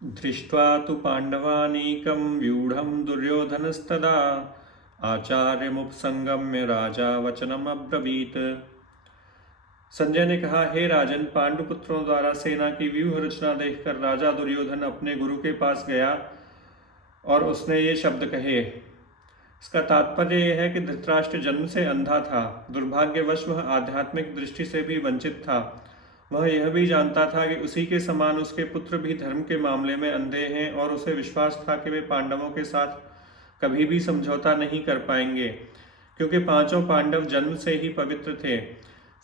दृष्ट्वा तु पाण्डवानीकं व्यूढं दुर्योधनस्तदा आचार्यमुपसंगम्य राजा वचनमब्रवीत्। संजय ने कहा, हे राजन, पांडुपुत्रों द्वारा सेना की व्यूह रचना देखकर राजा दुर्योधन अपने गुरु के पास गया और उसने ये शब्द कहे। इसका तात्पर्य यह है कि धृतराष्ट्र जन्म से अंधा था। दुर्भाग्यवश वह आध्यात्मिक दृष्टि से भी वंचित था। वह यह भी जानता था कि उसी के समान उसके पुत्र भी धर्म के मामले में अंधे हैं और उसे विश्वास था कि वे पांडवों के साथ कभी भी समझौता नहीं कर पाएंगे, क्योंकि पांचों पांडव जन्म से ही पवित्र थे।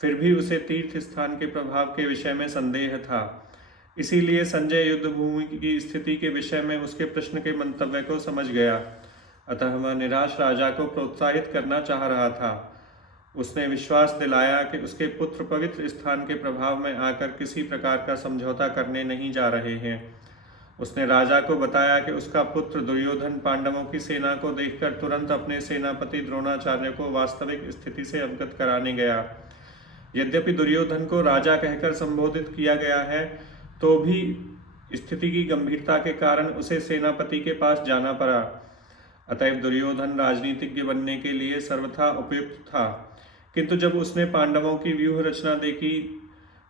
फिर भी उसे तीर्थ स्थान के प्रभाव के विषय में संदेह था। इसीलिए संजय युद्ध भूमि की स्थिति के विषय में उसके प्रश्न के मंतव्य को समझ गया। अतः वह निराश राजा को प्रोत्साहित करना चाह रहा था। उसने विश्वास दिलाया कि उसके पुत्र पवित्र स्थान के प्रभाव में आकर किसी प्रकार का समझौता करने नहीं जा रहे हैं। उसने राजा को बताया कि उसका पुत्र दुर्योधन पांडवों की सेना को देखकर तुरंत अपने सेनापति द्रोणाचार्य को वास्तविक स्थिति से अवगत कराने गया। यद्यपि दुर्योधन को राजा कहकर संबोधित किया गया है, तो भी स्थिति की गंभीरता के कारण उसे सेनापति के पास जाना पड़ा। अतएव दुर्योधन राजनीतिज्ञ बनने के लिए सर्वथा उपयुक्त था, किंतु जब उसने पांडवों की व्यूह रचना देखी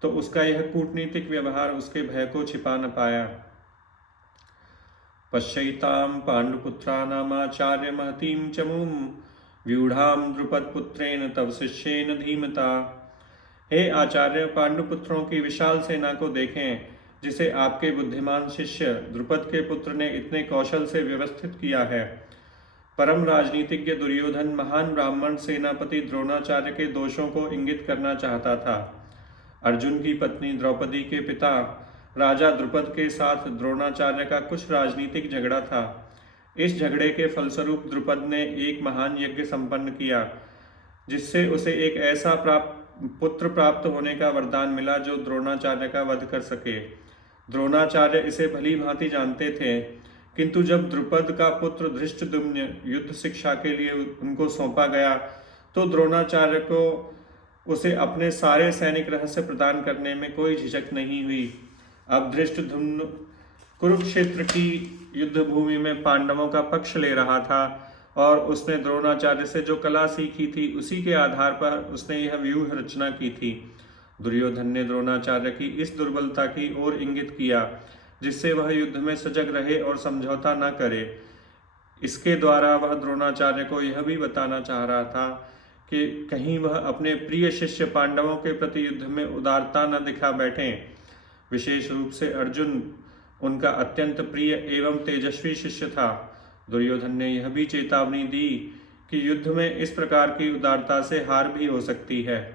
तो उसका यह कूटनीतिक व्यवहार उसके भय को छिपा न पाया। पश्यैतां पांडुपुत्राणामाचार्य महतीं चमूं व्यूढ़ां द्रुपदपुत्रेण तव शिष्येन धीमता। हे आचार्य, पांडुपुत्रों की विशाल सेना को देखें, जिसे आपके बुद्धिमान शिष्य द्रुपद के पुत्र ने इतने कौशल से व्यवस्थित किया है। परम राजनीतिज्ञ दुर्योधन महान ब्राह्मण सेनापति द्रोणाचार्य के दोषों को इंगित करना चाहता था। अर्जुन की पत्नी द्रौपदी के पिता राजा द्रुपद के साथ द्रोणाचार्य का कुछ राजनीतिक झगड़ा था। इस झगड़े के फलस्वरूप द्रुपद ने एक महान यज्ञ संपन्न किया, जिससे उसे एक ऐसा पुत्र प्राप्त होने का वरदान मिला जो द्रोणाचार्य का वध कर सके। द्रोणाचार्य इसे भली भांति जानते थे, किंतु जब द्रुपद का पुत्र धृष्टद्युम्न युद्ध शिक्षा के लिए उनको सौंपा गया, तो द्रोणाचार्य को उसे अपने सारे सैनिक रहस्य प्रदान करने में कोई झिझक नहीं हुई। अब धृष्टद्युम्न कुरुक्षेत्र की युद्ध भूमि में पांडवों का पक्ष ले रहा था और उसने द्रोणाचार्य से जो कला सीखी थी, उसी के आधार पर उसने यह व्यूह रचना की थी। दुर्योधन ने द्रोणाचार्य की इस दुर्बलता की ओर इंगित किया, जिससे वह युद्ध में सजग रहे और समझौता न करे। इसके द्वारा वह द्रोणाचार्य को यह भी बताना चाह रहा था कि कहीं वह अपने प्रिय शिष्य पांडवों के प्रति युद्ध में उदारता न दिखा बैठें। विशेष रूप से अर्जुन उनका अत्यंत प्रिय एवं तेजस्वी शिष्य था। दुर्योधन ने यह भी चेतावनी दी कि युद्ध में इस प्रकार की उदारता से हार भी हो सकती है।